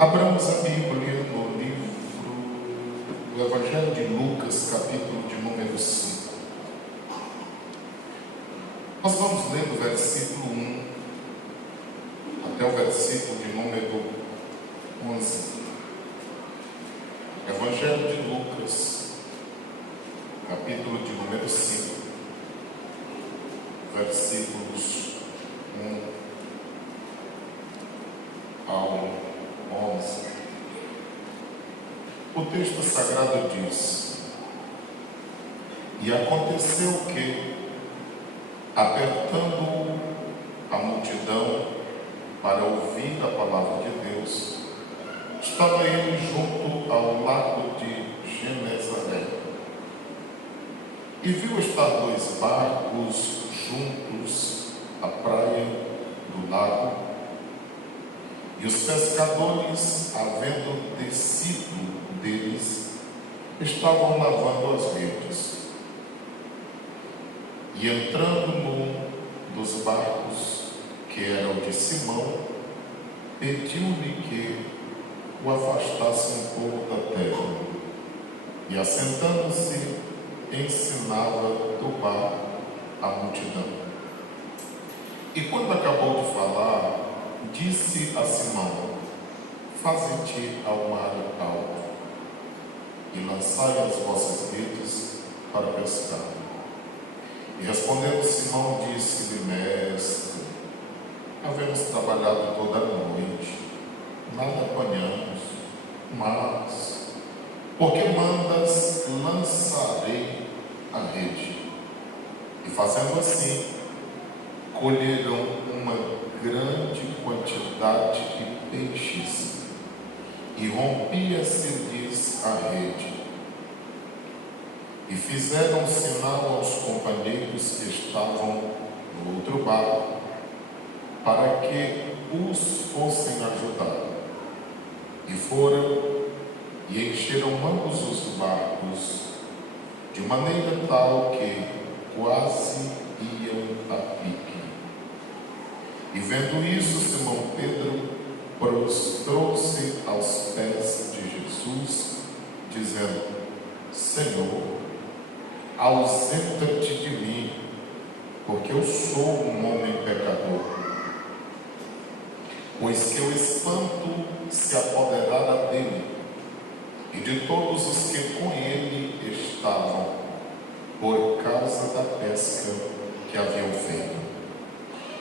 Abramos a Bíblia no livro do Evangelho de Lucas, capítulo de número 5. Nós vamos ler do versículo 1 até o versículo de número 11. Evangelho de Lucas, capítulo de número 5, versículos 1 ao 11. O texto sagrado diz: E aconteceu que, apertando a multidão para ouvir a palavra de Deus, estava ele junto ao lago de Genezaré. E viu estar dois barcos juntos à praia do lago, e os pescadores, havendo descido deles, estavam lavando as redes. E entrando num dos barcos, que era o de Simão, pediu-lhe que o afastasse um pouco da terra. E assentando-se, ensinava do barco a multidão. E quando acabou de falar, disse a Simão: Faze-te ao mar alto, e lançai as vossas redes para pescar. E respondendo Simão, disse-lhe: Mestre, havemos trabalhado toda a noite, nada apanhamos, mas, porque mandas, lançarei a rede. E fazendo assim, colheram uma grande quantidade de peixes, e rompia-se-lhes a rede. E fizeram sinal aos companheiros que estavam no outro barco, para que os fossem ajudar. E foram e encheram ambos os barcos, de maneira tal que quase iam a pique. E vendo isso, Simão Pedro prostrou-se aos pés de Jesus, dizendo: Senhor, ausenta-te de mim, porque eu sou um homem pecador. Pois que o espanto se apoderara dele e de todos os que com ele estavam, por causa da pesca que haviam feito.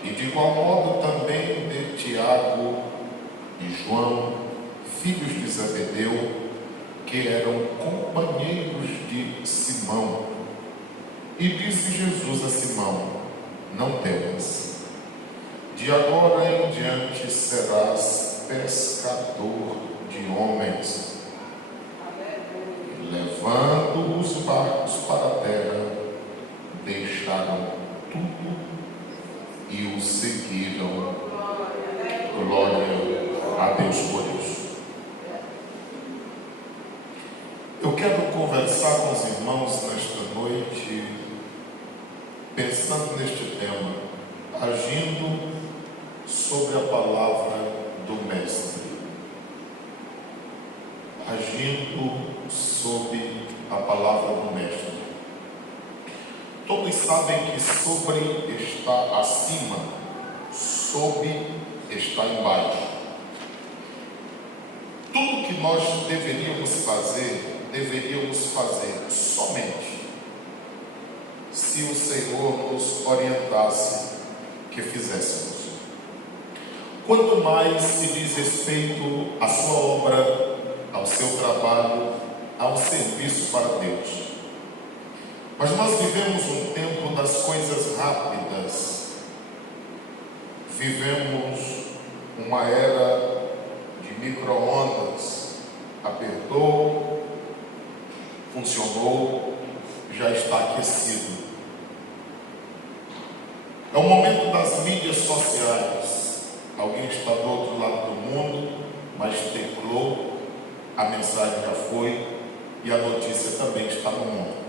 E de igual modo também de Tiago e João, filhos de Zebedeu, que eram companheiros de Simão. E disse Jesus a Simão: Não temas, de agora em diante serás pescador de homens. E levando os barcos para a terra, deixaram tudo e o seguiram. Glória a Deus por isso. Eu quero conversar com os irmãos nesta noite, pensando neste tema, agindo sobre a palavra do Mestre. Agindo sobre a palavra do Mestre. Todos sabem que sobre está acima, sob está embaixo. Tudo que nós deveríamos fazer somente se o Senhor nos orientasse que fizéssemos. Quanto mais se diz respeito à sua obra, ao seu trabalho, ao serviço para Deus. Mas nós vivemos um tempo das coisas rápidas. Vivemos uma era de micro-ondas. Apertou, funcionou, já está aquecido. É o momento das mídias sociais. Alguém está do outro lado do mundo, mas teclou, a mensagem já foi e a notícia também está no mundo.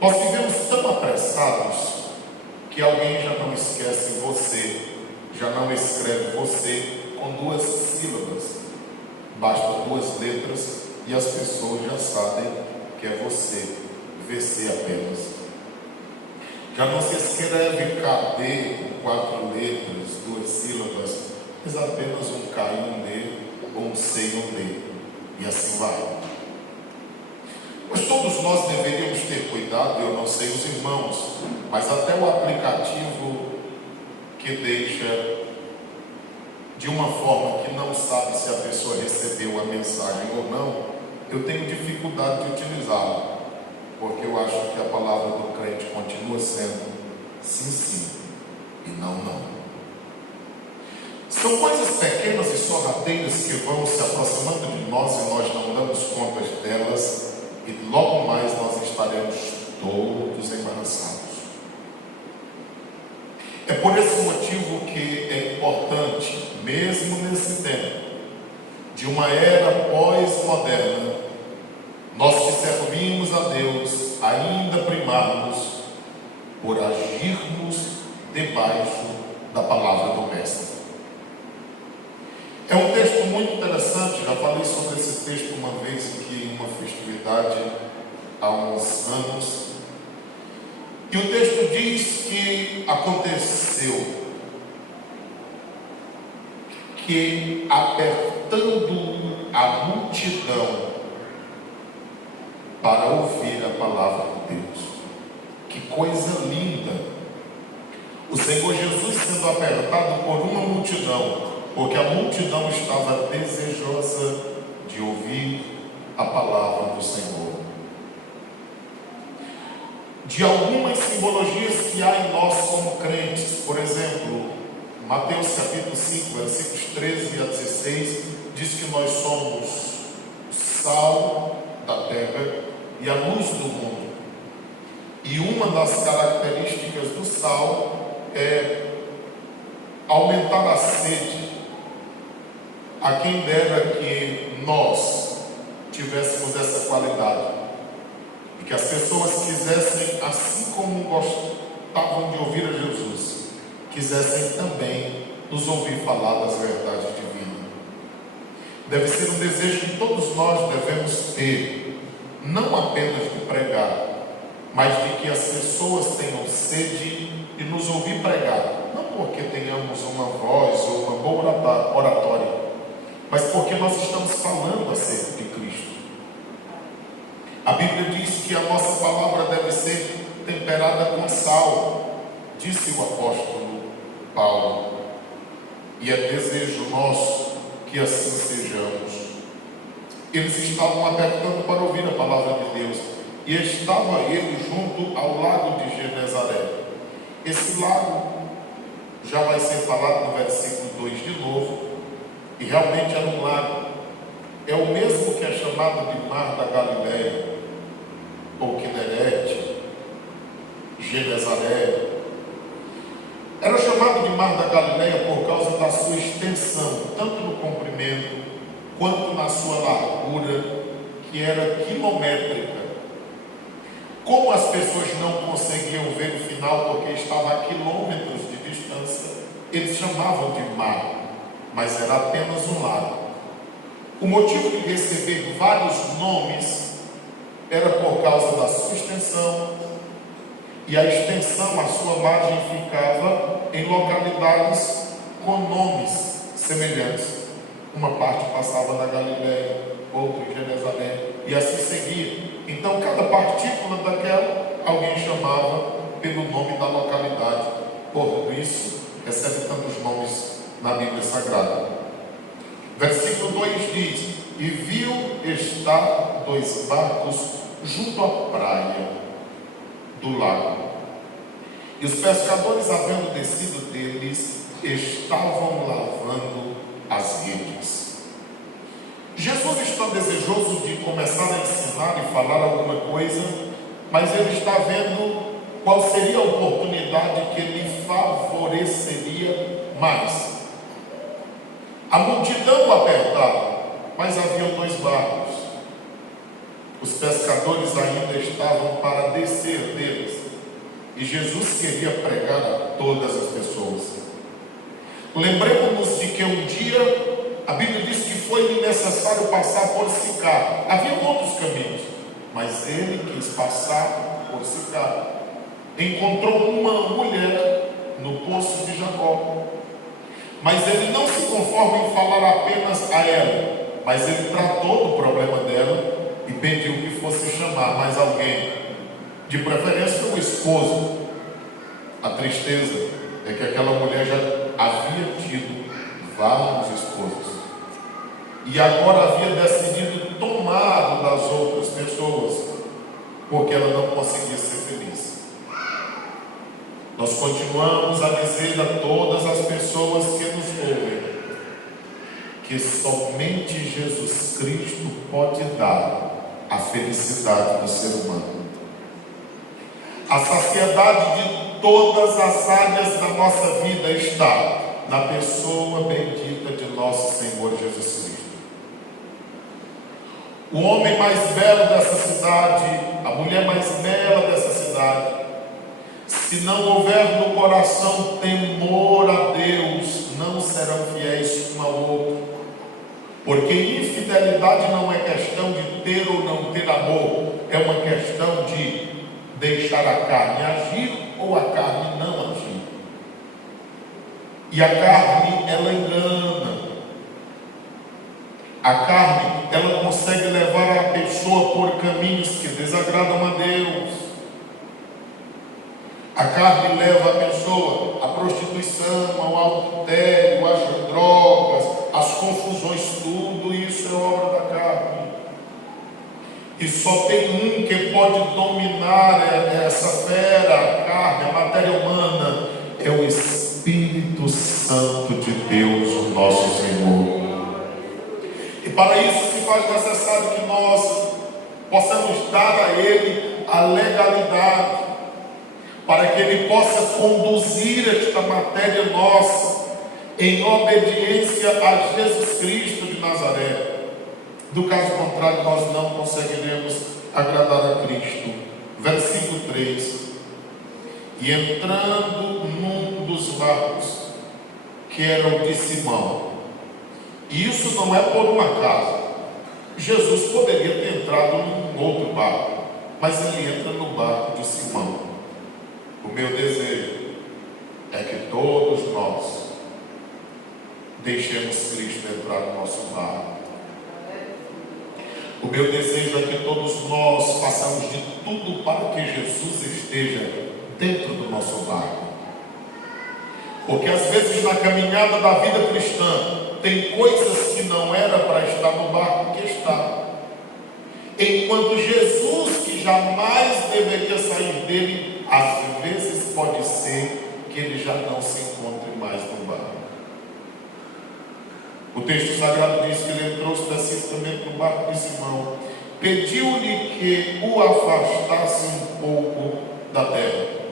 Nós vivemos tão apressados que alguém já não esquece você, já não escreve você com 2 sílabas, Basta 2 letras e as pessoas já sabem que é você. VC apenas. Já não se escreve KD com 4 letras, 2 sílabas, mas apenas um K e um D, ou um C e um D. E assim vai. Mas todos nós deveríamos ter cuidado, eu não sei os irmãos, mas até o aplicativo que deixa de uma forma que não sabe se a pessoa recebeu a mensagem ou não, eu tenho dificuldade de utilizá-lo, porque eu acho que a palavra do crente continua sendo sim, sim e não, não. São coisas pequenas e sorrateiras que vão se aproximando de nós e nós não damos conta delas, e logo mais nós estaremos todos embaraçados. É por esse motivo que é importante, mesmo nesse tempo de uma era pós-moderna, nós que servimos a Deus ainda primarmos por agirmos debaixo da palavra do Mestre. É um texto muito interessante, já falei sobre esse texto uma vez aqui em uma festividade há uns anos. E o texto diz que aconteceu que, apertando a multidão para ouvir a palavra de Deus. Que coisa linda! O Senhor Jesus sendo apertado por uma multidão, porque a multidão estava desejosa de ouvir a palavra do Senhor. De algumas simbologias que há em nós como crentes, por exemplo, Mateus capítulo 5, versículos 13 a 16, diz que nós somos o sal da terra e a luz do mundo. E uma das características do sal é aumentar a sede. A quem dera que nós tivéssemos essa qualidade. E que as pessoas quisessem, assim como gostavam de ouvir a Jesus, quisessem também nos ouvir falar das verdades divinas. Deve ser um desejo que todos nós devemos ter, não apenas de pregar, mas de que as pessoas tenham sede de nos ouvir pregar, não porque tenhamos uma voz ou uma boa oratória, mas porque nós estamos falando acerca de Cristo. A Bíblia diz que a nossa palavra deve ser temperada com sal, disse o apóstolo Paulo, e é desejo nosso que assim sejamos. Eles estavam apertando para ouvir a palavra de Deus, e estava ele junto ao lago de Genezaré. Esse lago já vai ser falado no versículo 2 de novo, e realmente era um lago. É o mesmo que é chamado de Mar da Galileia, ou Quinerete, Genezaré. Era chamado de Mar da Galileia por causa da sua extensão, tanto no comprimento quanto na sua largura, que era quilométrica. Como as pessoas não conseguiam ver o final porque estava a quilômetros de distância, eles chamavam de mar, mas era apenas um lago. O motivo de receber vários nomes era por causa da sua extensão, e a extensão, a sua margem ficava em localidades com nomes semelhantes. Uma parte passava na Galileia, outra em Genezaré, e assim seguia. Então, cada partícula daquela, alguém chamava pelo nome da localidade. Por isso, recebe tantos nomes na Bíblia Sagrada. Versículo 2 diz: e viu estar 2 barcos junto à praia do lago. E os pescadores, havendo descido deles, estavam lavando as redes. Jesus está desejoso de começar a ensinar e falar alguma coisa, mas ele está vendo qual seria a oportunidade que lhe favoreceria mais. A multidão apertava, mas havia 2 barcos. Os pescadores ainda estavam para descer deles, e Jesus queria pregar a todas as pessoas. Lembremos-nos de que um dia a Bíblia diz que foi-lhe necessário passar por Sicar. Havia outros caminhos, mas ele quis passar por Sicar. Encontrou uma mulher no poço de Jacó, mas ele não se conforma em falar apenas a ela, mas ele tratou do problema dela e pediu que fosse chamar mais alguém, de preferência o esposo. A tristeza é que aquela mulher já havia tido vários esposos e agora havia decidido tomar das outras pessoas, porque ela não conseguia ser feliz. Nós continuamos a dizer a todas as pessoas que nos ouvem que somente Jesus Cristo pode dar a felicidade do ser humano, a saciedade de todas as áreas da nossa vida está na pessoa bendita de nosso Senhor Jesus Cristo. O homem mais belo dessa cidade, a mulher mais bela dessa cidade, se não houver no coração temor a Deus, não serão fiéis um ao outro, porque infidelidade não é questão de ter ou não ter amor, é uma questão de deixar a carne agir ou a carne não agir. E a carne, ela engana. A carne, ela consegue levar a pessoa por caminhos que desagradam a Deus. A carne leva a pessoa à prostituição, ao adultério, às drogas, às confusões, tudo isso é obra da carne. E só tem um que pode dominar essa fera, a carne, a matéria humana, é o Espírito Santo de Deus, o nosso Senhor. E para isso se faz necessário que nós possamos dar a Ele a legalidade, para que Ele possa conduzir esta matéria nossa em obediência a Jesus Cristo de Nazaré. Do caso contrário, nós não conseguiremos agradar a Cristo. Versículo 3: e entrando num dos barcos, que era o de Simão, e isso não é por uma casa, Jesus poderia ter entrado num outro barco, mas ele entra no barco de Simão. O meu desejo é que todos nós deixemos Cristo entrar no nosso barco. O meu desejo é que todos nós façamos de tudo para que Jesus esteja dentro do nosso barco. Porque às vezes na caminhada da vida cristã tem coisas que não era para estar no barco que está. Enquanto Jesus, que jamais deveria sair dele, às vezes pode ser que ele já não se encontre mais no barco. O texto sagrado diz que ele entrou especificamente no barco de Simão, pediu-lhe que o afastasse um pouco da terra.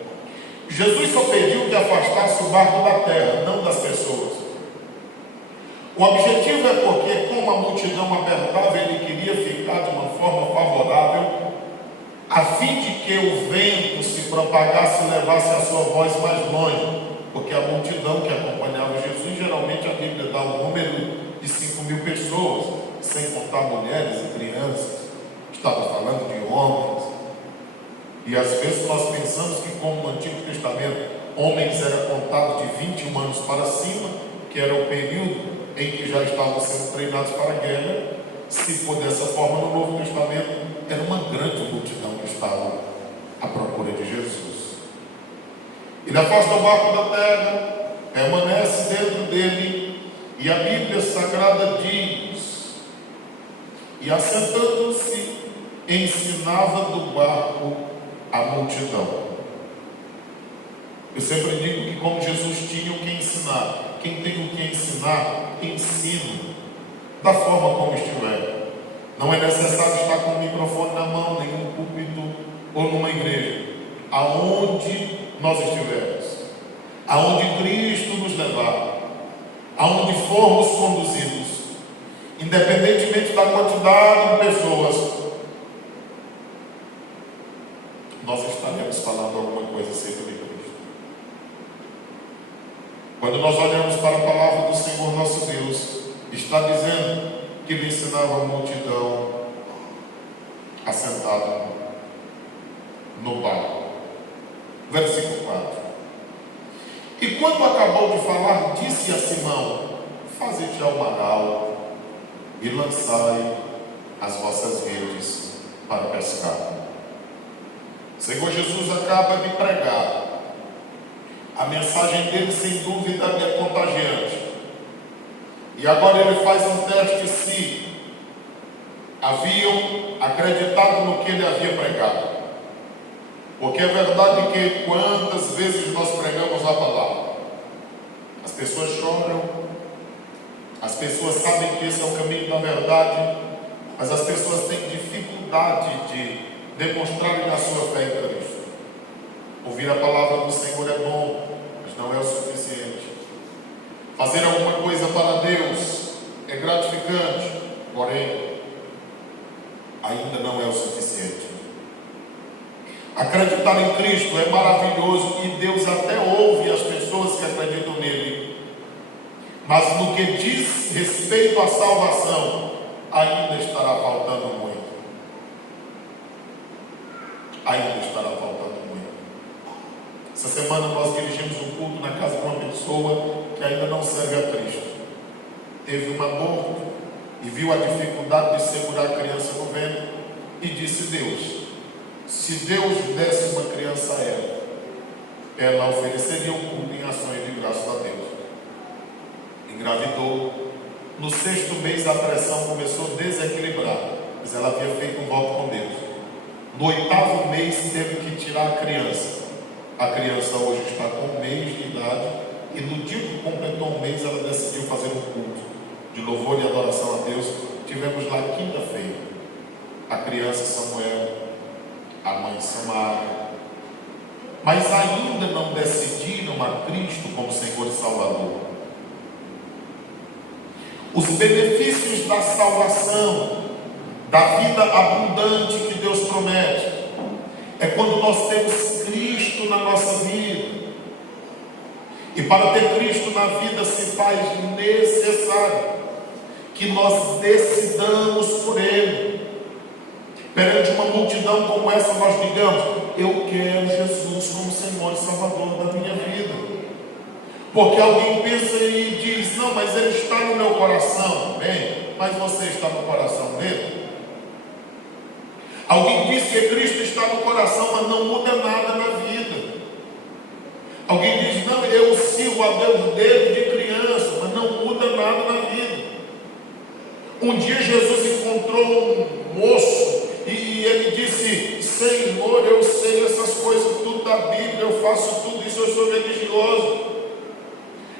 Jesus só pediu que afastasse o barco da terra, não das pessoas. O objetivo é porque, como a multidão apertava, ele queria ficar de uma forma favorável, a fim de que o vento se propagasse e levasse a sua voz mais longe. Porque a multidão que acompanhava Jesus, geralmente a Bíblia dá um número de 5.000 pessoas, sem contar mulheres e crianças. Estava falando de homens. E às vezes nós pensamos que, como no Antigo Testamento, homens era contado de 21 anos para cima, que era o período em que já estavam sendo treinados para a guerra. Se for dessa forma, no Novo Testamento, era uma grande multidão que estava à procura de Jesus. Ele afasta o barco da terra, permanece dentro dele, e a Bíblia Sagrada diz: e assentando-se, ensinava do barco a multidão. Eu sempre digo que, como Jesus tinha o que ensinar, quem tem o que ensinar, ensina da forma como estiver. Não é necessário estar com o microfone na mão, nem num púlpito ou numa igreja. Aonde nós estivermos, aonde Cristo nos levar, aonde formos conduzidos, independentemente da quantidade de pessoas, nós estaremos falando alguma coisa acerca de Cristo. Quando nós olhamos para a palavra do Senhor nosso Deus, está dizendo que lhe ensinava a multidão assentada no barco. Versículo 4. E quando acabou de falar, disse a Simão: faze-te ao maral e lançai as vossas redes para pescar. O Senhor Jesus acaba de pregar. A mensagem dele, sem dúvida, é contagiante. E agora ele faz um teste se haviam acreditado no que ele havia pregado. Porque é verdade que quantas vezes nós pregamos a palavra, as pessoas choram, as pessoas sabem que esse é o caminho da verdade, mas as pessoas têm dificuldade de demonstrarem a sua fé em Cristo. Ouvir a palavra do Senhor é bom, mas não é o suficiente. Fazer alguma coisa para Deus é gratificante, porém, ainda não é o suficiente. Acreditar em Cristo é maravilhoso e Deus até ouve as pessoas que acreditam nele. Mas no que diz respeito à salvação, ainda estará faltando muito. Ainda estará faltando muito. Essa semana nós dirigimos um culto na casa de uma pessoa que ainda não serve a Cristo. Teve um aborto e viu a dificuldade de segurar a criança no ventre e disse: Deus, se Deus desse uma criança a ela ofereceria um culto em ações de graças a Deus. Engravidou. No 6º mês a pressão começou a desequilibrar, mas ela havia feito um voto com Deus. No 8º mês teve que tirar a criança. A criança hoje está com 1 mês de idade e no dia que completou 1 mês ela decidiu fazer um culto de louvor e adoração a Deus. Tivemos lá quinta-feira a criança Samuel, a mãe Samara, mas ainda não decidiram a Cristo como Senhor e Salvador. Os benefícios da salvação, da vida abundante que Deus promete, é quando nós temos Cristo na nossa vida. E para ter Cristo na vida se faz necessário que nós decidamos por Ele. Perante uma multidão como essa, nós digamos: eu quero Jesus como Senhor e Salvador da minha vida. Porque alguém pensa e diz: não, mas Ele está no meu coração. Bem, mas você está no coração dele? Alguém diz que Cristo está no coração, mas não muda nada na vida. Alguém diz: não, eu sirvo a Deus desde criança, mas não muda nada na vida. Um dia Jesus encontrou um moço e ele disse: Senhor, eu sei essas coisas tudo da Bíblia, eu faço tudo isso, eu sou religioso.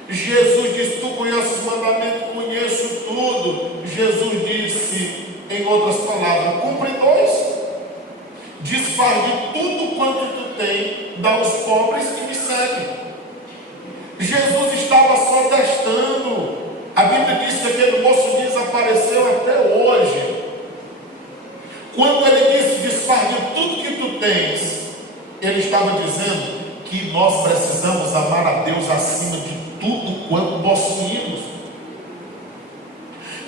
Jesus disse: tu conheces os mandamentos? Conheço tudo. Jesus disse, em outras palavras: cumpre 2. Desfaz de tudo quanto tu tem, dá aos pobres e me segue. Jesus estava só testando. A Bíblia diz que aquele moço desapareceu até hoje. Quando ele disse: desfaz de tudo que tu tens, ele estava dizendo que nós precisamos amar a Deus acima de tudo quanto possuímos.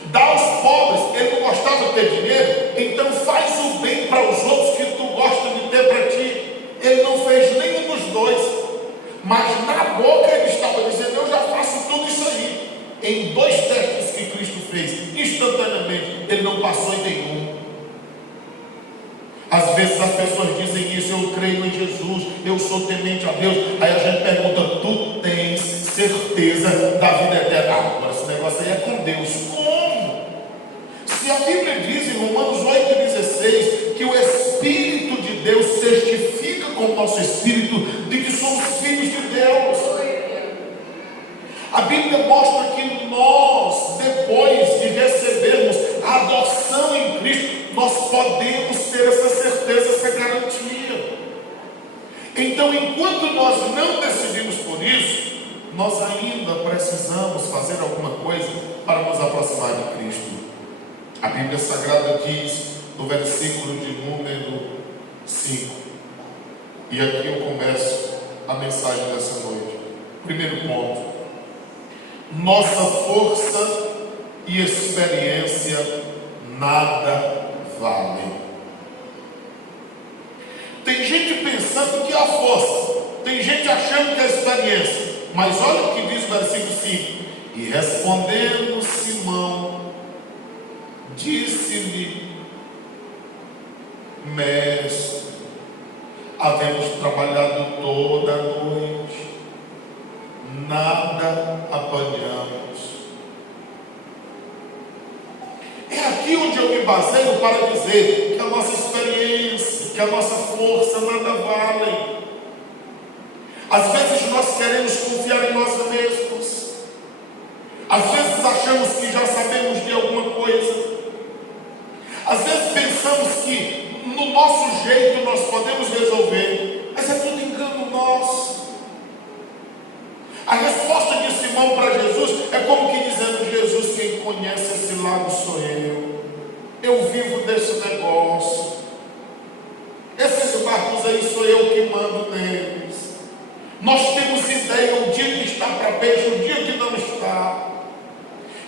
Dá aos pobres. Ele não gostava de ter dinheiro, então faz o bem para os outros que tu gosta de ter para ti. Ele não fez nenhum dos dois, mas na boca ele estava dizendo: eu já faço tudo isso aí. Em 2 testes que Cristo fez, instantaneamente, ele não passou em nenhum. Às vezes as pessoas dizem isso: eu creio em Jesus, eu sou temente a Deus. Aí a gente pergunta: tu tens certeza da vida eterna? Agora esse negócio aí é com Deus. Como? Se a Bíblia diz em Romanos 8,16 que o Espírito de Deus testifica com o nosso espírito de que somos filhos de Deus. A Bíblia mostra que nós, depois de recebermos a adoção em Cristo, nós podemos ter essa certeza, essa garantia. Então, enquanto nós não decidimos por isso, nós ainda precisamos fazer alguma coisa para nos aproximar de Cristo. A Bíblia Sagrada diz no versículo de número 5, e aqui eu começo a mensagem dessa noite. Primeiro ponto: nossa força e experiência nada valem. Tem gente pensando que é a força, tem gente achando que é a experiência, mas olha o que diz o versículo 5: e respondendo Simão, disse-lhe: Mestre, havemos trabalhado toda a noite, nada apanhamos. É aqui onde eu me baseio para dizer que a nossa experiência, que a nossa força nada valem. Às vezes nós queremos confiar em nós mesmos. Às vezes achamos que já sabemos de alguma coisa. Às vezes pensamos que no nosso jeito nós podemos resolver, mas é tudo engano nosso. A resposta de Simão para Jesus é como que dizendo: Jesus, quem conhece esse lado sou eu vivo desse negócio, esses barcos aí sou eu que mando neles. Nós temos ideia o dia que está para peixe, o dia que não está.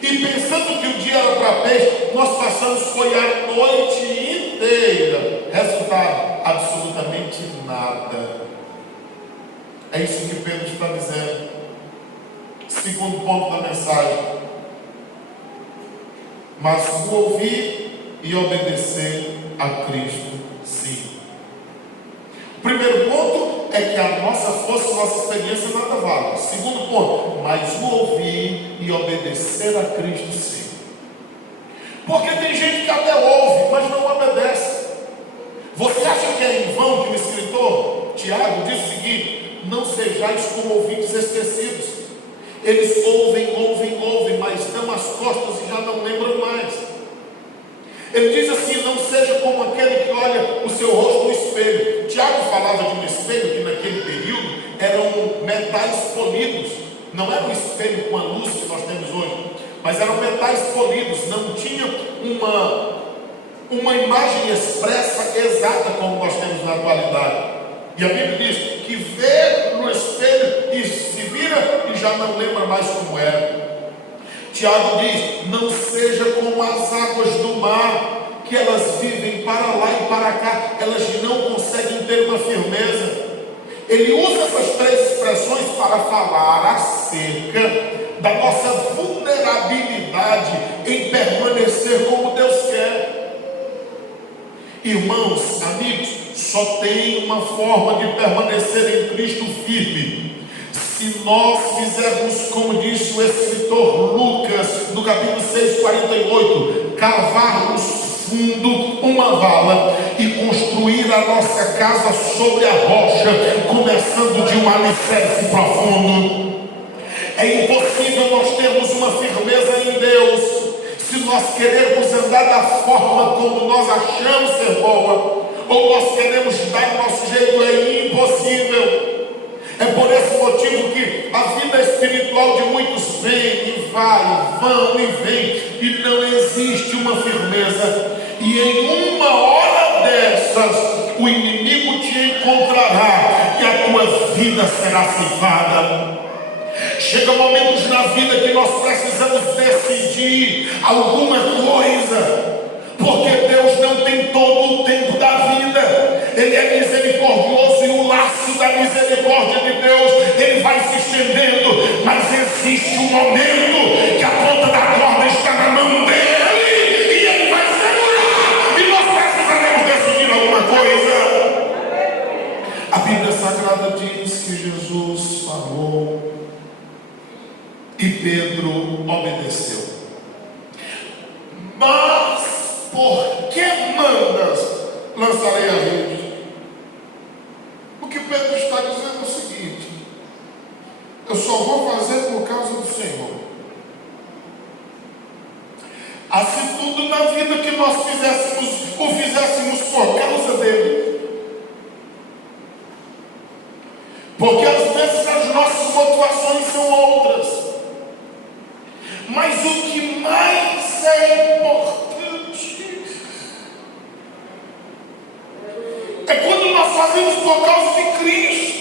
E pensando que o dia era para peixe, nós passamos foi a noite inteira. Resultado, absolutamente nada. É isso que Pedro está dizendo. Segundo ponto da mensagem: mas o ouvir e obedecer a Cristo, sim. O primeiro ponto é que a nossa força, a nossa experiência nada vale. Segundo ponto: mas o ouvir e obedecer a Cristo, sim. Porque tem gente que até ouve, mas não obedece. Você acha que é em vão que o escritor Tiago diz o seguinte: não sejais como ouvintes esquecidos. Eles ouvem, mas dão as costas e já não lembram mais. Ele diz assim: não seja como aquele que olha o seu rosto no espelho. Tiago falava de um espelho que naquele período eram metais polidos. Não era um espelho com a luz que nós temos hoje, mas eram metais polidos. Não tinha uma imagem expressa exata como nós temos na atualidade. E a Bíblia diz que vê no espelho e se vira e já não lembra mais como era. Tiago diz: não seja como as águas do mar, que elas vivem para lá e para cá, elas não conseguem ter uma firmeza. Ele usa essas três expressões para falar acerca da nossa vulnerabilidade em permanecer como Deus quer. Irmãos, amigos, só tem uma forma de permanecer em Cristo firme: se nós fizermos como disse o escritor Lucas no capítulo 6:48, cavarmos fundo uma vala e construir a nossa casa sobre a rocha, começando de um alicerce profundo. É impossível nós termos uma firmeza em Deus se nós queremos andar da forma como nós achamos ser boa, ou nós queremos dar o nosso jeito. É impossível. É por esse motivo que a vida espiritual de muitos vem e vai, vão e vem, e não existe uma firmeza. E em uma hora dessas, o inimigo te encontrará e a tua vida será ceifada. Chega momentos na vida que nós precisamos decidir alguma coisa, porque Deus não tem todo o tempo da vida. Ele é misericordioso e o laço da misericórdia de Deus, ele vai se estendendo, mas existe um momento que a ponta da corda está na mão dele e ele vai segurar, e nós precisaremos decidir alguma coisa. A Bíblia Sagrada diz que Jesus falou e Pedro obedeceu. Mas por que mandas lançarei a rede? O que Pedro está dizendo é o seguinte: eu só vou fazer por causa do Senhor. Assim tudo na vida que nós fizéssemos, o fizéssemos por causa dele. Porque às vezes as nossas motivações são outras. Mas o que mais é importante é quando nós fazemos por causa de Cristo.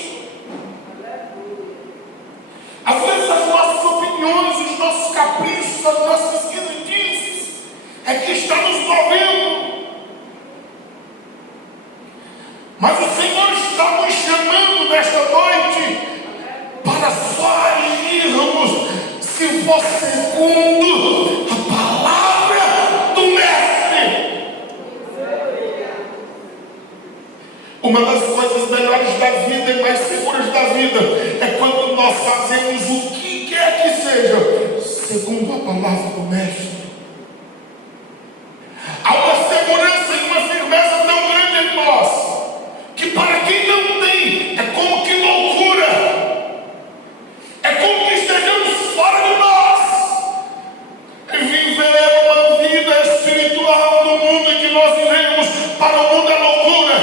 Às vezes as nossas opiniões, os nossos caprichos, as nossas é que está nos movendo. Mas o Senhor está nos chamando nesta noite para só agirmos se for segundo a palavra do Mestre. Uma das coisas melhores da vida e mais seguras da vida é quando nós fazemos o que quer que seja segundo a palavra do Mestre. Há uma segurança e uma firmeza tão grande em nós que para quem não tem, é como que loucura. É como que estejamos fora de nós. Viver uma vida espiritual no mundo em que nós vivemos, para o mundo é loucura.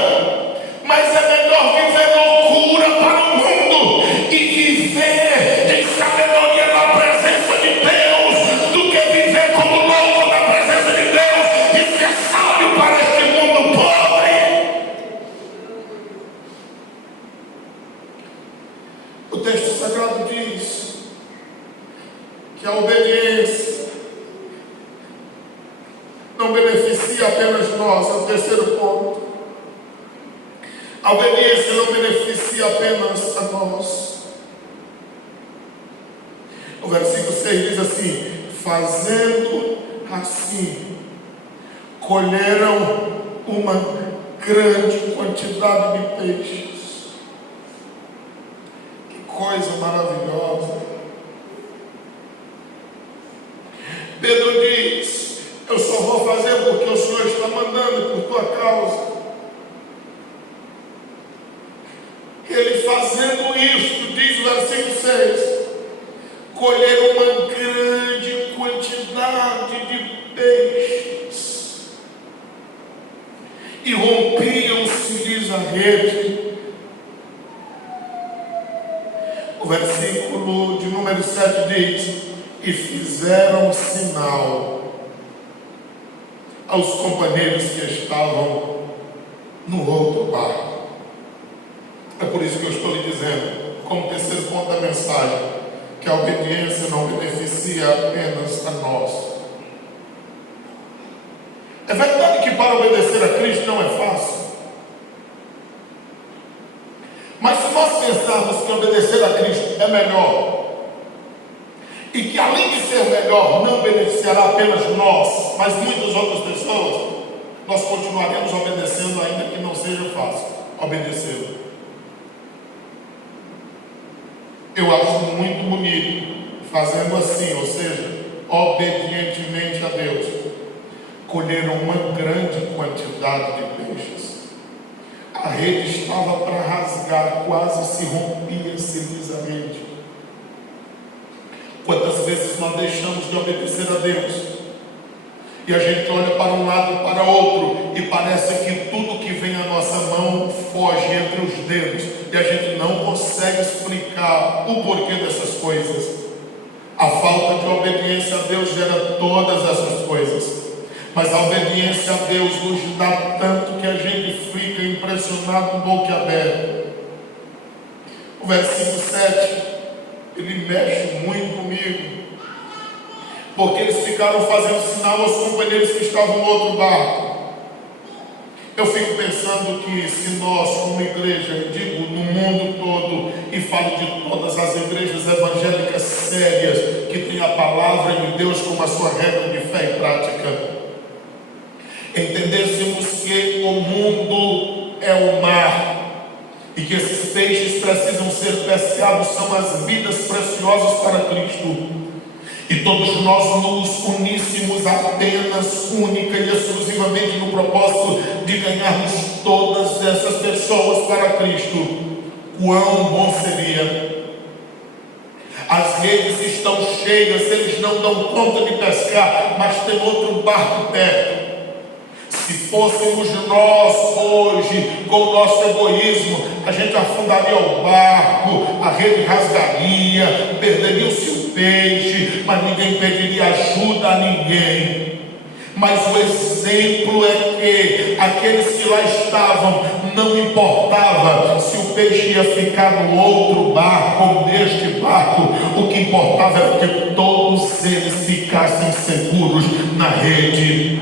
Mas é melhor viver loucura para o mundo e viver em sabedoria na presença de Deus, do que viver como louco na presença de Deus e ser sábio para este mundo pobre. O texto sagrado diz que a obediência não beneficia apenas nós. É o terceiro ponto. A obediência não beneficia apenas a nós. O versículo 6 diz assim: fazendo assim, colheram uma grande quantidade de peixes. Coisa maravilhosa. Pedro diz: eu só vou fazer porque o Senhor está mandando, por tua causa. Ele fazendo isto, diz o versículo 6, colheram uma grande quantidade de peixes e rompiam-se, diz a rede. O versículo de número 7 diz: e fizeram sinal aos companheiros que estavam no outro barco. É por isso que eu estou lhe dizendo, como terceiro ponto da mensagem, que a obediência não beneficia apenas a nós. É verdade que para obedecer a Cristo não é fácil. Mas se nós pensarmos que obedecer a Cristo é melhor, e que além de ser melhor, não beneficiará apenas nós, mas muitas outras pessoas, nós continuaremos obedecendo, ainda que não seja fácil obedecer. Eu acho muito bonito, fazendo assim, ou seja, obedientemente a Deus, colheram uma grande quantidade de peixes. A rede estava para rasgar, quase se rompia, se diz a rede. Quantas vezes nós deixamos de obedecer a Deus e a gente olha para um lado e para outro e parece que tudo que vem à nossa mão foge entre os dedos e a gente não consegue explicar o porquê dessas coisas. A falta de obediência a Deus gera todas essas coisas. Mas a obediência a Deus nos dá tanto que a gente fica impressionado, boca aberta. O versículo 7, ele mexe muito comigo, porque eles ficaram fazendo sinal aos companheiros que estavam no outro barco. Eu fico pensando que se nós, como igreja, eu digo no mundo todo, e falo de todas as igrejas evangélicas sérias, que têm a palavra de Deus como a sua regra de fé e prática, entendêssemos que o mundo é o mar, e que esses peixes precisam ser pescados, são as vidas preciosas para Cristo, e todos nós nos uníssemos apenas, única e exclusivamente no propósito de ganharmos todas essas pessoas para Cristo, quão bom seria! As redes estão cheias, eles não dão conta de pescar, mas tem outro barco perto. Se fôssemos nós hoje, com o nosso egoísmo, a gente afundaria o barco, a rede rasgaria, perderia-se o peixe, mas ninguém pediria ajuda a ninguém. Mas o exemplo é que aqueles que lá estavam, não importava se o peixe ia ficar no outro barco ou neste barco, o que importava era que todos eles ficassem seguros na rede.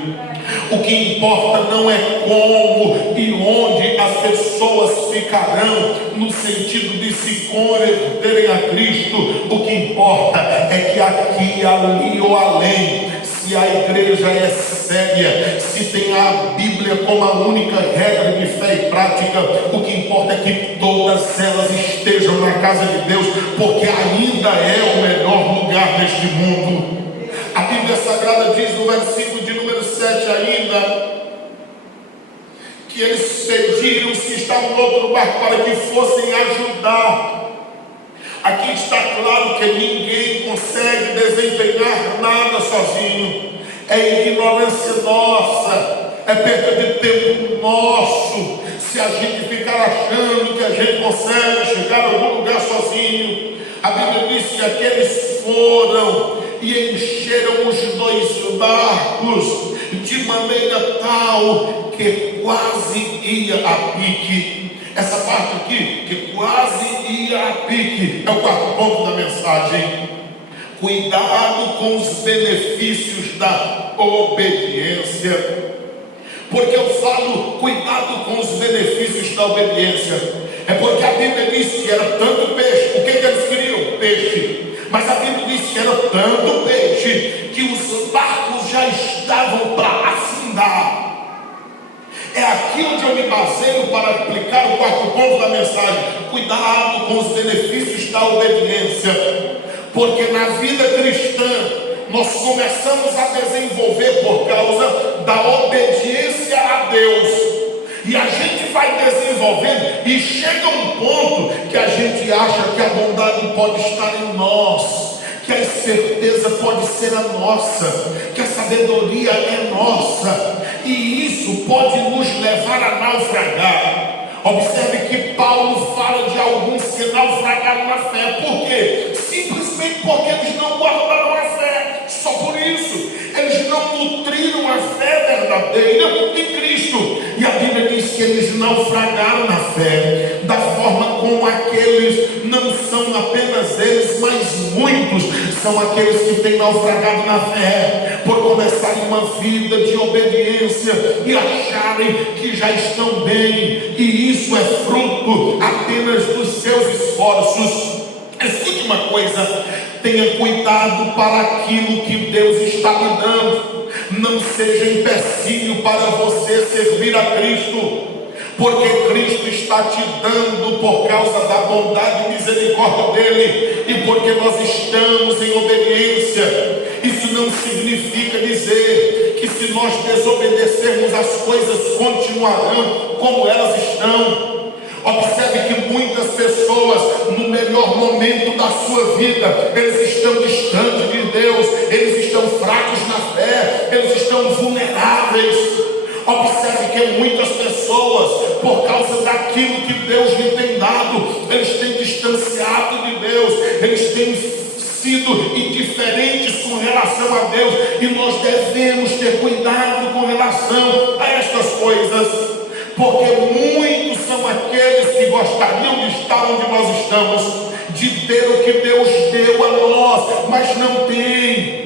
O que importa não é como e onde as pessoas ficarão, no sentido de se converterem a Cristo. O que importa é que aqui, ali ou além, se a igreja é séria, se tem a Bíblia como a única regra de fé e prática, o que importa é que todas elas estejam na casa de Deus, porque ainda é o melhor lugar deste mundo. A Bíblia Sagrada diz no versículo de número 7 ainda, que eles pediram os que estavam no outro barco para que fossem ajudar. Aqui está claro que ninguém consegue desempenhar nada sozinho. É ignorância nossa, é perda de tempo nosso, se a gente ficar achando que a gente consegue chegar a algum lugar sozinho. A Bíblia diz que aqueles foram e encheram os 2 barcos de maneira tal que quase ia a pique. Essa parte aqui, que quase ia a pique, é o 4º ponto da mensagem. Cuidado com os benefícios da obediência. Porque eu falo cuidado com os benefícios da obediência, é porque a Bíblia diz que era tanto peixe. O que eles queriam? Peixe. Mas a Bíblia diz que era tanto peixe que os barcos já estavam para afundar. É aqui onde eu me baseio para aplicar o 4º ponto da mensagem. Cuidado com os benefícios da obediência. Porque na vida cristã nós começamos a desenvolver por causa da obediência a Deus. E a gente vai desenvolvendo e chega um ponto que a gente acha que a bondade pode estar em nós, que a esperteza pode ser a nossa, que a sabedoria é nossa, e isso pode nos levar a naufragar. Observe que Paulo fala de alguns que naufragaram na fé. Por quê? Simplesmente porque eles não guardaram a fé. Só por isso. Eles não nutriram a fé verdadeira em Cristo. E a Bíblia diz que eles naufragaram na fé. Da forma como aqueles, não são apenas eles, mas muitos são aqueles que têm naufragado na fé, por começarem uma vida de obediência e acharem que já estão bem, e isso é fruto apenas dos seus esforços. Escute uma coisa: tenha cuidado para aquilo que Deus está lhe dando, não seja empecilho para você servir a Cristo, porque Cristo está te dando por causa da bondade e misericórdia dele, e porque nós estamos em obediência. Isso não significa dizer que se nós desobedecermos as coisas continuarão como elas estão. Observe que muitas pessoas, no melhor momento da sua vida, eles estão distantes de Deus, eles estão fracos na fé, eles estão vulneráveis. Observe que muitas pessoas, por causa daquilo que Deus lhe tem dado, eles têm distanciado de Deus, eles têm sido indiferentes com relação a Deus, e nós devemos ter cuidado com relação a estas coisas, porque muitos são aqueles que gostariam de estar onde nós estamos, de ter o que Deus deu a nós, mas não tem.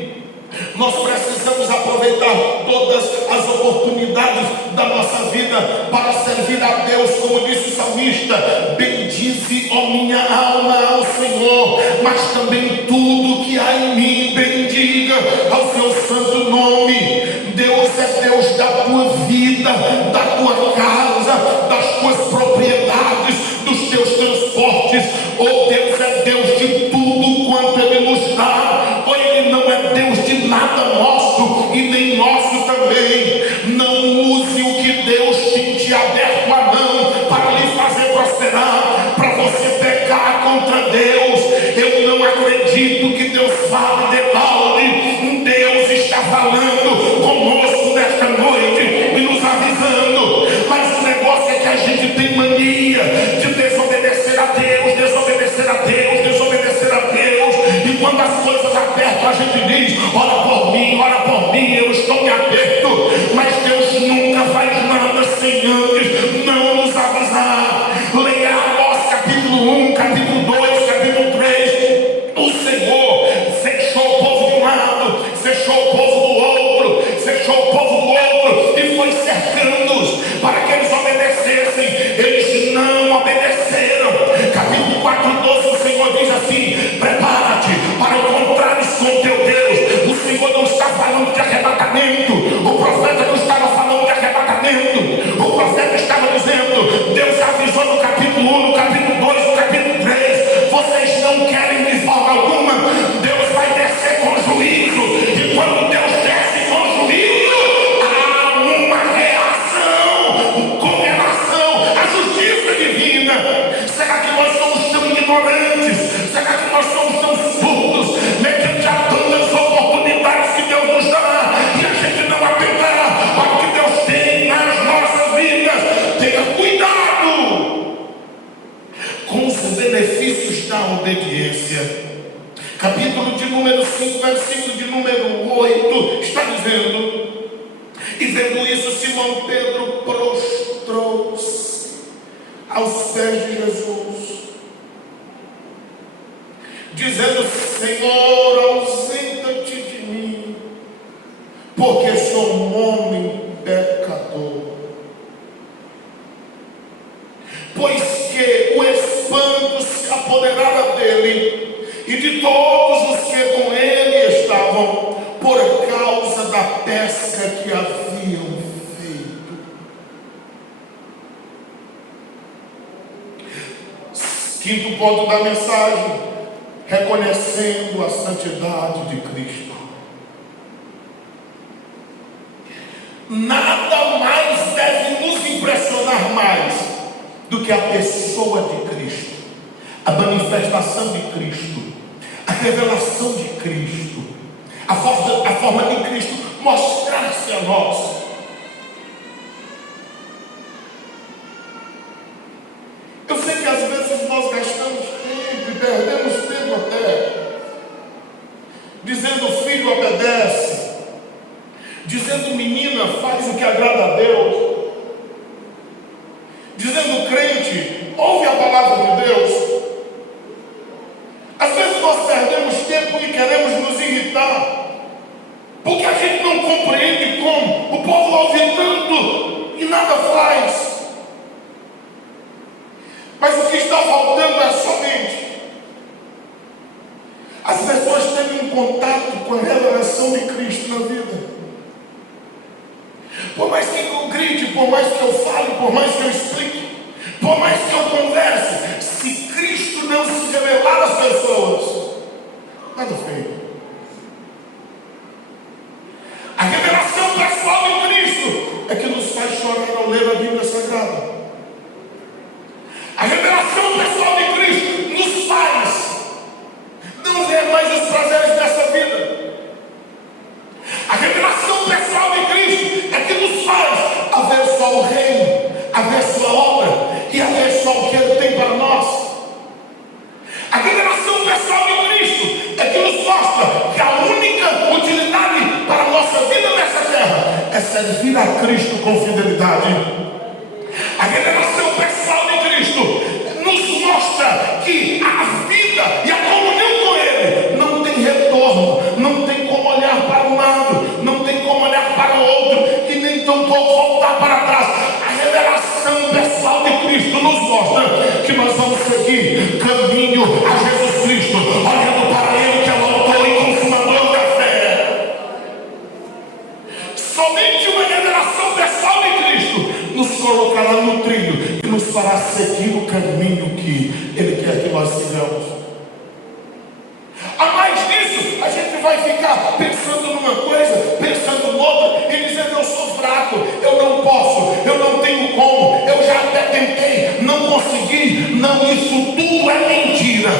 Nós precisamos aproveitar todas as oportunidades da nossa vida para servir a Deus, como disse o salmista: bendize, ó minha alma, ao Senhor, mas também tudo que há em mim, bendiga ao seu santo nome. Deus é Deus da tua vida, da tua casa, das tuas propriedades, dos teus transportes. Ou Deus é Deus de tudo quanto Ele nos dá, ou Ele não é Deus de nada nosso e nem nosso também. Não use o que Deus tem te aberto a mão para lhe fazer prosperar, para você pecar contra Deus. Eu não acredito que Deus fale de balde. Deus está falando conosco nesta noite e nos avisando, mas o negócio é que a gente tem mania de cercando-os para que eles obedecessem. Eles não obedeceram. Capítulo 4:12, o Senhor diz assim: prepara-te para encontrares com teu Deus. O Senhor não está falando de arrebatamento. O profeta não estava falando de arrebatamento. O profeta estava dizendo: Deus avisou no capítulo 1, no capítulo 2, no capítulo 3: vocês não querem de forma alguma. Deus vai descer com juízo. E quando Deus desce com juízo, há uma reação com relação à justiça divina. Será que nós somos tão ignorantes? Será que nós somos tão surdos? Mediante a tantas oportunidades que Deus nos dá e a gente não atentará ao que Deus tem nas nossas vidas? Tenha cuidado com os benefícios da obediência. Capítulo de número 5, versículo de número 8, está dizendo: e vendo isso, Simão Pedro prostrou-se aos pés de Jesus, dizendo: Senhor, ausenta-te de mim, porque sou um homem pecador. Pois que o espanto se apoderara dele e de todos os que com ele estavam, por causa da pesca que haviam feito. Quinto ponto da mensagem: reconhecendo a santidade de Cristo. Nada mais deve nos impressionar mais do que a pessoa de Cristo, a manifestação de Cristo, a revelação de Cristo, a forma de Cristo mostrar-se a nós. Eu sei que às vezes nós gastamos tempo e perdemos tempo até dizendo: filho, obedece, dizendo: menina, faz o que agrada a Deus, dizendo: crente, ouve a palavra de Deus. Às vezes nós perdemos tempo e queremos nos irritar, porque a gente não compreende como o povo ouve tanto e nada faz. Mas o que está faltando é somente as pessoas terem um contato com a revelação de Cristo na vida. Por mais que eu grite, por mais que eu fale, por mais que eu explique, por mais que eu converse, se Cristo não se revelar às pessoas, nada feito. A revelação pessoal de Cristo é que nos faz chorar ao ler a Bíblia Sagrada. A revelação pessoal de Cristo nos faz não ver mais os prazeres dessa vida. A revelação pessoal de Cristo é que nos faz a ver só o reino, a ver sua obra e a ver só o que Ele tem para nós. A revelação pessoal de Cristo é que nos mostra que a única utilidade para a nossa vida nessa terra é servir a Cristo com fidelidade. A revelação pessoal de Cristo nos mostra que a vida e a comunhão com Ele não tem retorno, não tem como olhar para um lado, não tem como olhar para o outro e nem tampouco voltar para trás. A revelação pessoal de Cristo nos mostra que nós vamos seguir caminho a Jesus Cristo, olhando para Ele que é o autor e consumador da fé. Somente uma revelação pessoal de Cristo nos colocará no trilho e nos fará seguir o caminho que Ele quer que nós sigamos. A mais disso, a gente vai ficar pensando numa coisa, pensando noutra e dizendo: eu sou fraco, eu não posso, eu não tenho como, eu já até tentei, não consegui. Não, isso tudo é mentira.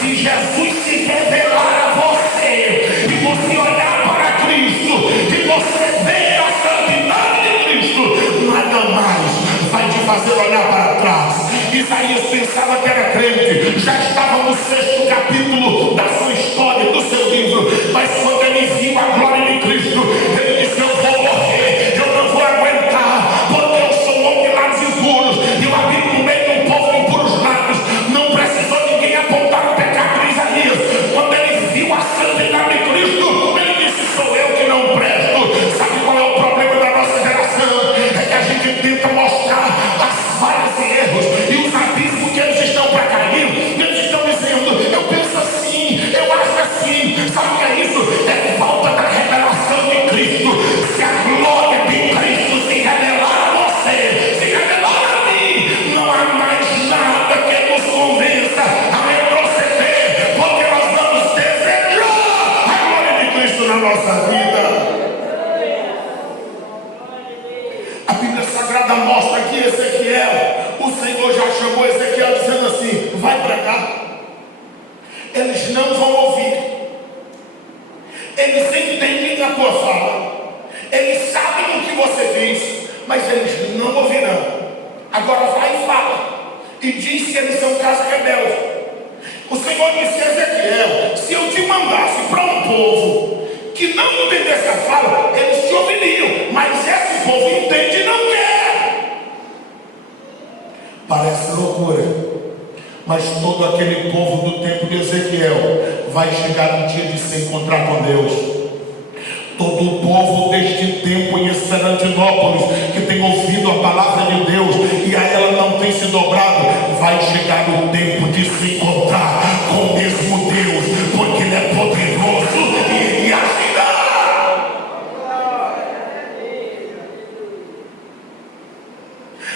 Se Jesus se revelar a você e você olhar para Cristo e você ver a santidade de Cristo, nada mais vai te fazer olhar para trás. Isaías pensava que era crente, já estava no 6º capítulo da sua história, do seu livro, mas quando ele viu a glória de Cristo, ele disse: eu vou morrer, eu não vou aguentar, porque eu sou um homem de lábios impuros, e eu habito no meio de um povo de impuros lábios. Não precisou ninguém apontar o pecado de Isaías. Quando ele viu a santidade de Cristo, ele disse: sou eu que não presto. Sabe qual é o problema da nossa geração? Ezequiel, o Senhor já chamou Ezequiel dizendo assim: vai pregar. Eles não vão ouvir, eles entendem a tua fala, eles sabem o que você diz, mas eles não ouvirão. Agora vai e fala, e diz que eles são casa rebelde. O Senhor disse a Ezequiel: se eu te mandasse para um povo que não entendesse a fala, eles te ouviriam, mas esse povo entende e não quer. Parece loucura, mas todo aquele povo do tempo de Ezequiel vai chegar um dia de se encontrar com Deus. Todo o povo deste tempo em Esperantinópolis, que tem ouvido a palavra de Deus e a ela não tem se dobrado, vai chegar o tempo de se encontrar com o mesmo Deus, porque Ele é poderoso e Ele agirá.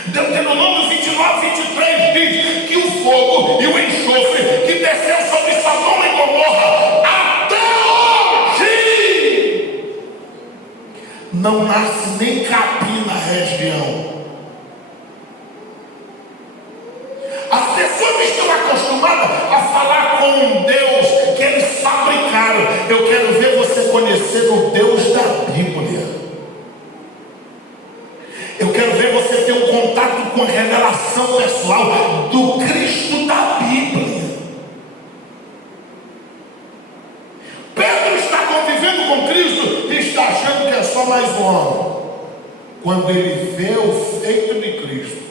Deuteronômio 29:23 diz que o fogo e o enxofre que desceu sobre Sodoma e Gomorra até hoje não nasce nem capim na região. As pessoas estão acostumadas a falar com um Deus que eles fabricaram. Eu quero ver você conhecer o Deus da Bíblia. Eu quero ver você ter um contato com a revelação pessoal do Cristo da Bíblia. Pedro está convivendo com Cristo e está achando que é só mais um homem. Quando ele vê o feito de Cristo,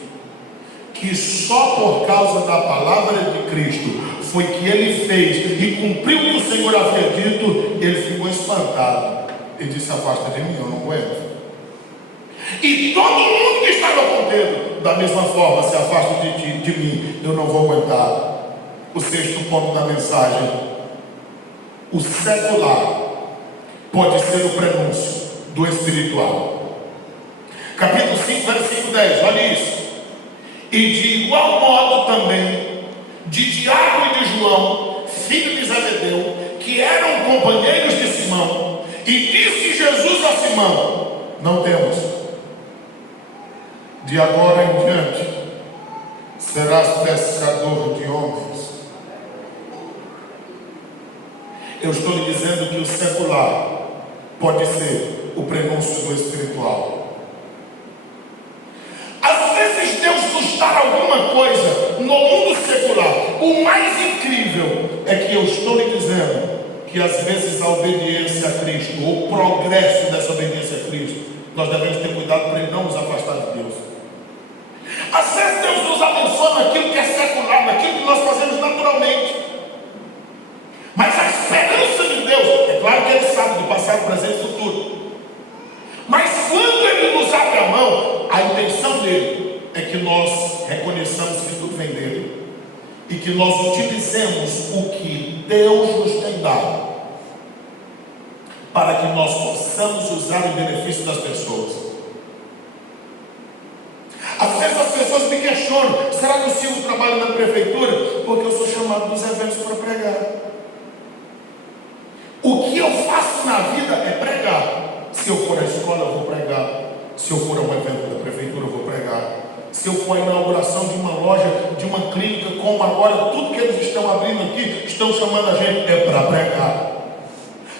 que só por causa da palavra de Cristo foi que ele fez e cumpriu o que o Senhor havia dito, ele ficou espantado. Ele disse: afasta de mim, eu não aguento. E todo mundo que estava com Pedro, da mesma forma, se afasta de mim, eu não vou aguentar. O sexto ponto da mensagem: o secular pode ser o prenúncio do espiritual. Capítulo 5, versículo 10, olha isso. E de igual modo também, de Tiago e de João, filho de Zebedeu, que eram companheiros de Simão, e disse Jesus a Simão: não temos. De agora em diante, serás pescador de homens. Eu estou lhe dizendo que o secular pode ser o prenúncio do espiritual. Às vezes Deus nos dá alguma coisa no mundo secular. O mais incrível é que eu estou lhe dizendo que às vezes a obediência a Cristo, o progresso dessa obediência a Cristo, nós devemos ter cuidado para ele não nos afastar de Deus. Às vezes Deus nos abençoa naquilo que é secular, naquilo que nós fazemos naturalmente. Mas a esperança de Deus, é claro que Ele sabe do passado, presente e futuro. Mas quando Ele nos abre a mão, a intenção dele é que nós reconheçamos que tudo vem dele. E que nós utilizemos o que Deus nos tem dado para que nós possamos usar em benefício das pessoas. Às vezes as pessoas me questionam: será que eu sigo trabalho na prefeitura? Porque eu sou chamado dos eventos para pregar. O que eu faço na vida é pregar. Se eu for à escola, eu vou pregar. Se eu for a um evento da prefeitura, eu vou pregar. Se eu for à inauguração de uma loja, de uma clínica, como agora, tudo que eles estão abrindo aqui, estão chamando a gente, é para pregar.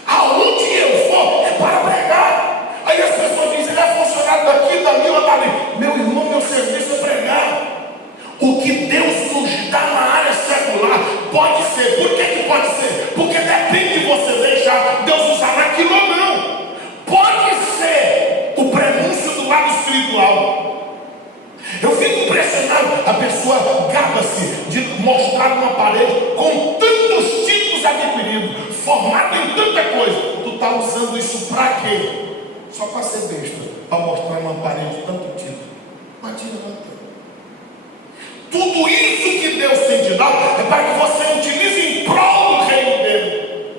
Aonde eu for, é para pregar. Aí as pessoas dizem: ele é funcionário daqui, dali ou dali. Meu irmão, meu serviço é pregar. O que Deus nos dá na área secular pode ser. Por que pode ser? Porque depende de você deixar Deus usar naquilo ou não. Pode ser o prenúncio do lado espiritual. Eu fico impressionado, a pessoa gaba-se de mostrar uma parede com tantos títulos adquiridos, formado em tanta coisa. Tu está usando isso para quê? Só para ser besta, para mostrar uma parede de tanto título. Mas tira, não tem. Tudo isso que Deus tem te dado é para que você utilize em prol do reino dele.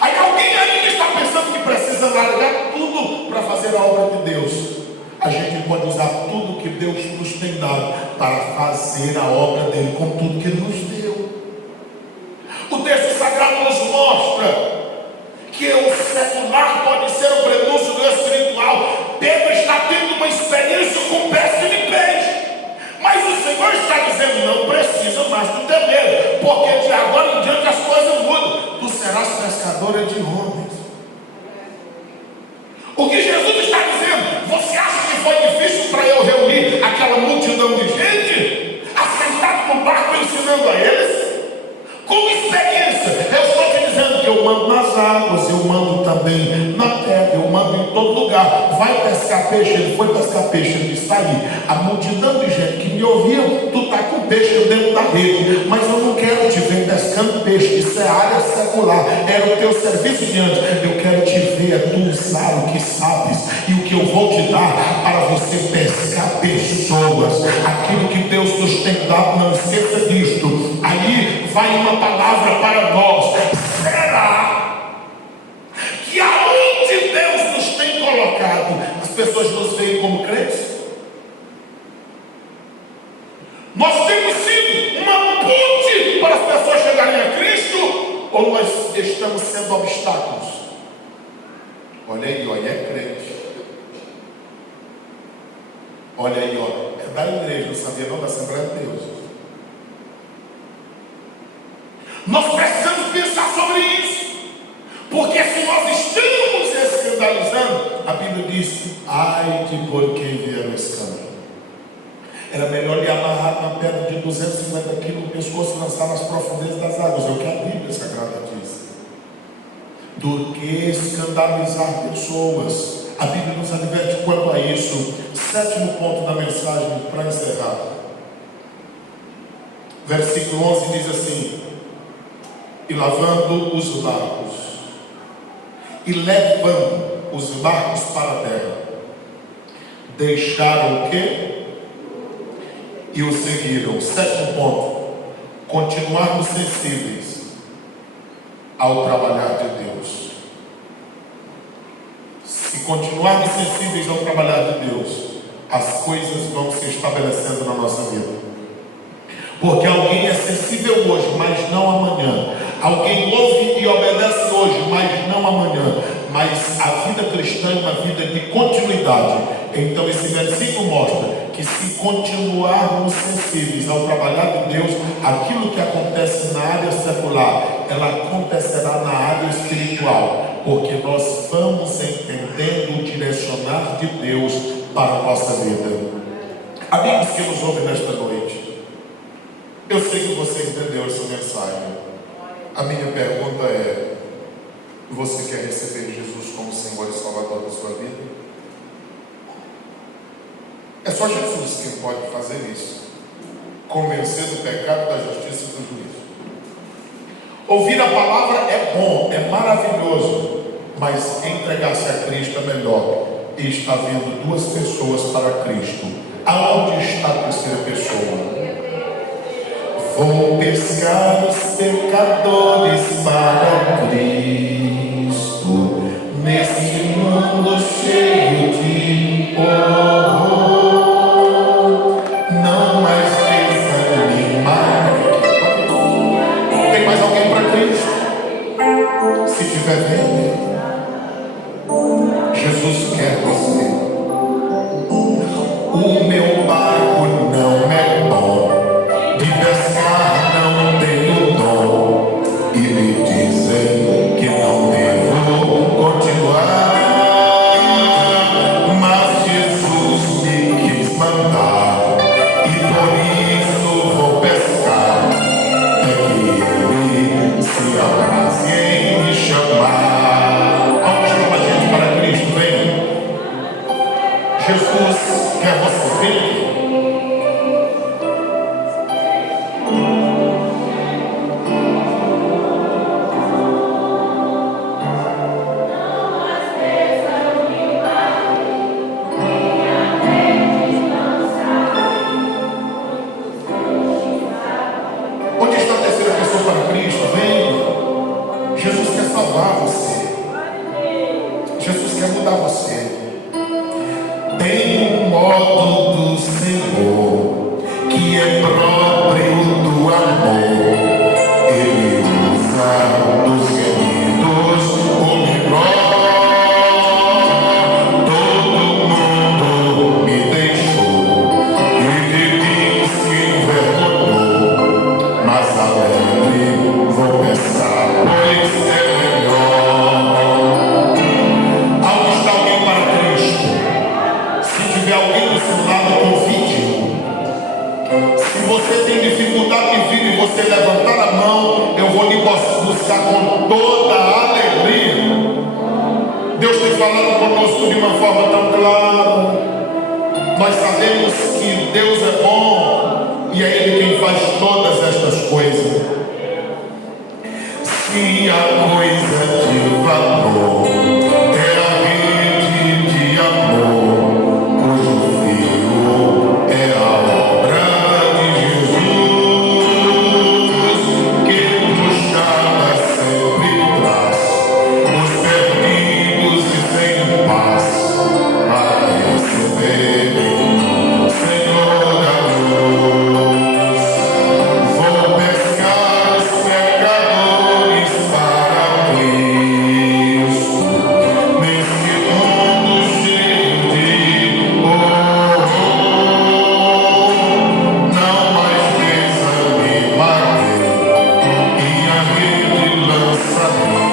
Aí alguém ainda está pensando que precisa largar tudo para fazer a obra de Deus. A gente pode usar tudo que Deus nos tem dado para fazer a obra dele com tudo que ele nos deu. O texto sagrado nos mostra que o secular pode ser o prenúncio do espiritual. Pedro está tendo uma experiência com o peste de dizendo, não precisa mais tu ter medo, porque de agora em diante as coisas mudam. Tu serás pescadora de homens. O que Jesus está dizendo? Você acha que foi difícil para eu reunir aquela multidão de gente, assentado no barco ensinando a eles? Com experiência, eu estou te dizendo que eu mando nas águas, eu mando também na terra, eu mando em todo lugar. Vai pescar peixe, ele foi pescar peixe, ele está aí. A multidão de gente que me ouvia, tu está com peixe dentro da rede, mas eu não quero te ver pescando peixe, isso é área secular, era o teu serviço de antes. Eu quero te ver tu usar o que sabes e o que eu vou te dar para você pescar pessoas. Aquilo que Deus nos tem dado, não esqueça disto. Aí vai uma palavra para nós. Será que aonde Deus nos tem colocado, as pessoas nos veem como crentes? Nós temos sido uma ponte para as pessoas chegarem a Cristo, ou nós estamos sendo obstáculos? Olha aí, olha, é crente. Olha aí, ó, é da igreja, não sabia não, da Assembleia de Deus. Nós precisamos pensar sobre isso, porque se nós estamos escandalizando, a Bíblia diz, ai de por quem vier o escândalo. Era melhor lhe amarrar uma pedra de 250 quilos no pescoço e lançar nas profundezas das águas, é o que a Bíblia Sagrada diz, do que escandalizar pessoas. A Bíblia nos adverte quanto a isso. 7º ponto da mensagem para encerrar. Versículo 11 diz assim: e lavando os barcos, e levando os barcos para a terra, deixaram o quê? E o seguiram. 7º ponto: continuarmos sensíveis ao trabalhar de Deus. Se continuarmos sensíveis ao trabalhar de Deus, as coisas vão se estabelecendo na nossa vida. Porque alguém é sensível hoje, mas não amanhã. Alguém ouve e obedece hoje, mas não amanhã. Mas a vida cristã é uma vida de continuidade. Então esse versículo mostra que se continuarmos sensíveis ao trabalhar de Deus, aquilo que acontece na área secular, ela acontecerá na área espiritual. Porque nós vamos entendendo o direcionar de Deus para a nossa vida. Amigos que nos ouvem nesta noite, eu sei que você entendeu essa mensagem. A minha pergunta é: você quer receber Jesus como Senhor e Salvador da sua vida? É só Jesus quem pode fazer isso, convencer do pecado, da justiça e do juízo. Ouvir a palavra é bom, é maravilhoso, mas entregar-se a Cristo é melhor. E está vindo 2 pessoas para Cristo. Aonde está a terceira pessoa? Vou pescar os pecadores para Cristo, nesse mundo cheio de horror. Não mais desanimar. Tem mais alguém para Cristo? Se tiver vendo, Jesus quer você. O meu barco não é bom, de pescar não tenho dom, e me dizem que não devo continuar, mas Jesus me quis mandar, e por isso vou pescar. É que Ele se abrace em me chamar. Vamos chamar a gente para Cristo, vem. Jesus quer você, vem. Onde está a terceira pessoa para Cristo? Vem. Jesus quer salvar você. Jesus quer mudar você. Tem um modo do Senhor que é próprio do amor. Ele usa dos queridos o melhor. Todo mundo me deixou e de mim se envergonhou. você levantar a mão, eu vou lhe buscar com toda a alegria. Deus tem falado conosco de uma forma tão clara. Nós sabemos que Deus é bom e é Ele quem faz todas estas coisas. Se a coisa de valor é a rede de amor, cujo fio é a obra de Jesus, que puxada sempre traz os perdidos e sem paz para receberem o Senhor da luz. Vou pescar os pecadores para Cristo, neste mundo cheio de horror. Não mais desanimarei e a rede lançarei.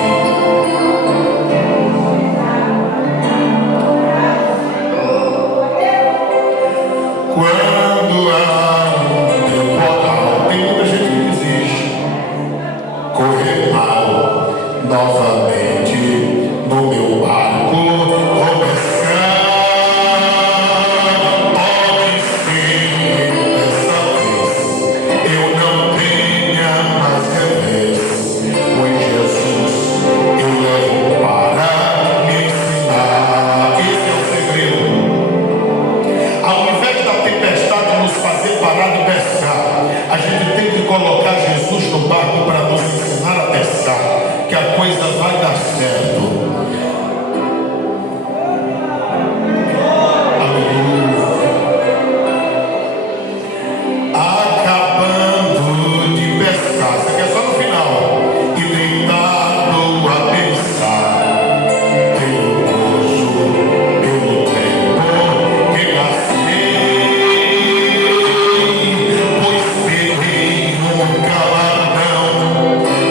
Quando há um temporal, tem muita gente que desiste. Correr mal novamente no meu barco, vou pescar. Pode ser que dessa vez eu não tenha mais revés, pois Jesus eu levo para me ensinar. Esse é o segredo. Ao invés da tempestade nos fazer parar de pescar, a gente tem que colocar Jesus no barco para nos ensinar a pescar, que a coisa vai dar certo. Aleluia. Acabando de pescar, isso aqui é só no final, e deitado a pensar, tenho gozo pelo tempo que gastei, pois peguei um galardão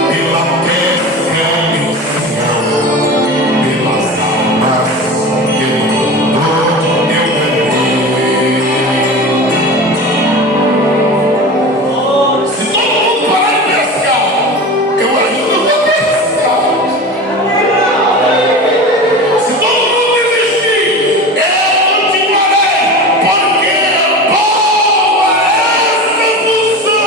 pela pesca em Sião, pelas almas que no mundo eu ganhei. Se todo mundo parar de pescar, eu ainda vou pescar. Se todo mundo desistir, eu continuarei, porque é boa esta função.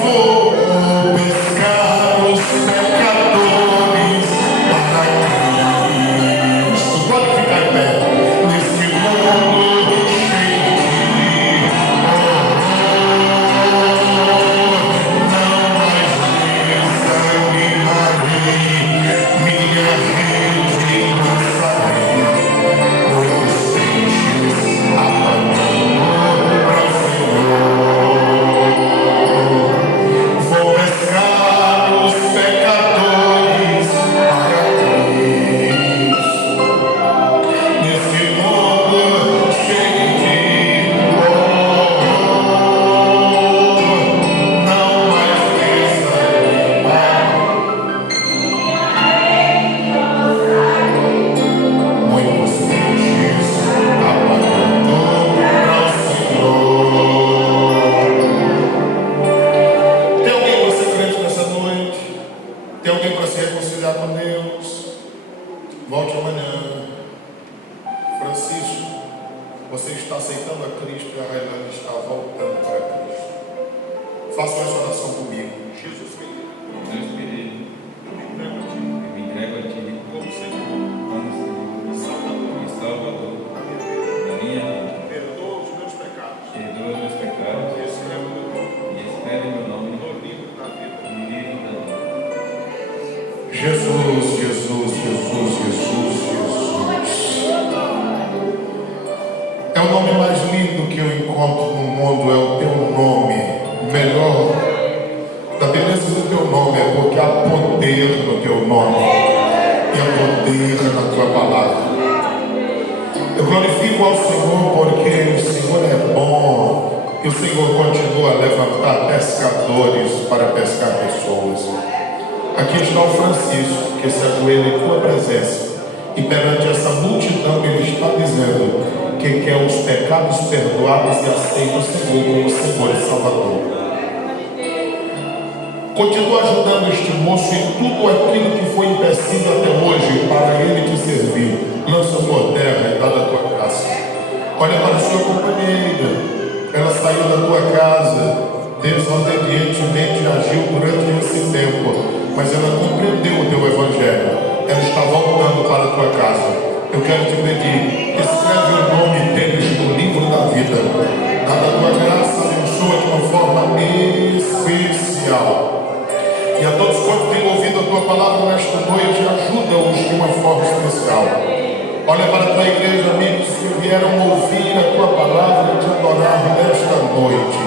Vou pescar os pecadores para Cristo. Pode ficar em pé. Neste mundo cheio de horror, não mais desanimarei, minha rede lançarei, muitos peixes apanhando para o Senhor. Vou pescar os pecadores para Cristo, nesse mundo cheio de horror, não mais desanimar, muitos peixes apanhando para o Senhor. Tem alguém para ser crente nessa noite? Tem alguém para se reconciliar com Deus? Volte amanhã. Francisco, você está aceitando a Cristo e a Railane está voltando para Cristo. Faça essa oração comigo. Jesus querido, Deus querido, eu me entrego a Ti eu me entrego a Ti como Senhor como e Salvador Senhor e Salvador da minha vida. da minha vida. Perdoa os meus pecados Perdoa os meus pecados e escreve meu nome e escreve meu nome no livro da vida. no livro da vida. Jesus, Jesus, Jesus, Jesus, Jesus. É o nome mais lindo que eu encontro no mundo, é o Teu nome. Melhor da beleza do Teu nome é porque há poder no Teu nome e há poder na Tua palavra. Eu glorifico ao Senhor porque o Senhor é bom e o Senhor continua a levantar pescadores para pescar pessoas. Aqui está o Francisco, que se ajoelha em Tua presença, e perante essa multidão ele está dizendo porque quer os pecados perdoados e aceita o Senhor como Senhor e Salvador. Continua ajudando este moço em tudo aquilo que foi empecilho até hoje para ele te servir. Lança por terra e dá da tua casa. Olha para a sua companheira. Ela saiu da tua casa, desobedientemente agiu durante esse tempo, mas ela compreendeu o teu evangelho. Ela está voltando para a tua casa. Eu quero te pedir, escreve o nome deles no livro da vida. Dá da tua graça, abençoa de uma forma especial. E a todos quantos têm ouvido a tua palavra nesta noite, ajuda-os de uma forma especial. Olha para a tua igreja, amigos que vieram ouvir a tua palavra e te adorar nesta noite.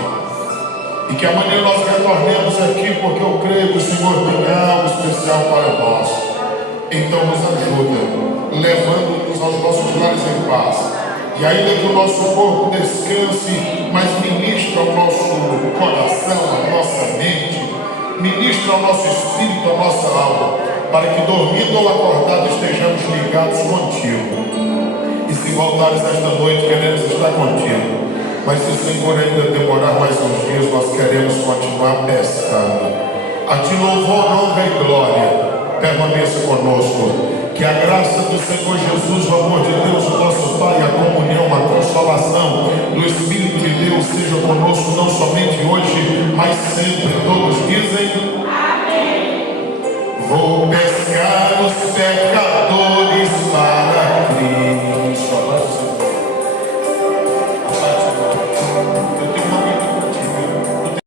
E que amanhã nós retornemos aqui, porque eu creio que o Senhor tem algo especial para nós. Então nos ajuda, levando-nos aos nossos lares em paz. E ainda que o nosso corpo descanse, mas ministra ao nosso coração, à nossa mente, ministra ao nosso espírito, à nossa alma, para que dormindo ou acordado estejamos ligados contigo. E se voltares esta noite, queremos estar contigo. Mas se o Senhor ainda demorar mais uns dias, nós queremos continuar pescando. A ti louvor, honra e glória. Permaneça conosco. Que a graça do Senhor Jesus, o amor de Deus, o nosso Pai, a comunhão, a consolação do Espírito de Deus seja conosco não somente hoje, mas sempre. Todos dizem: Amém. Vou pescar os pecadores.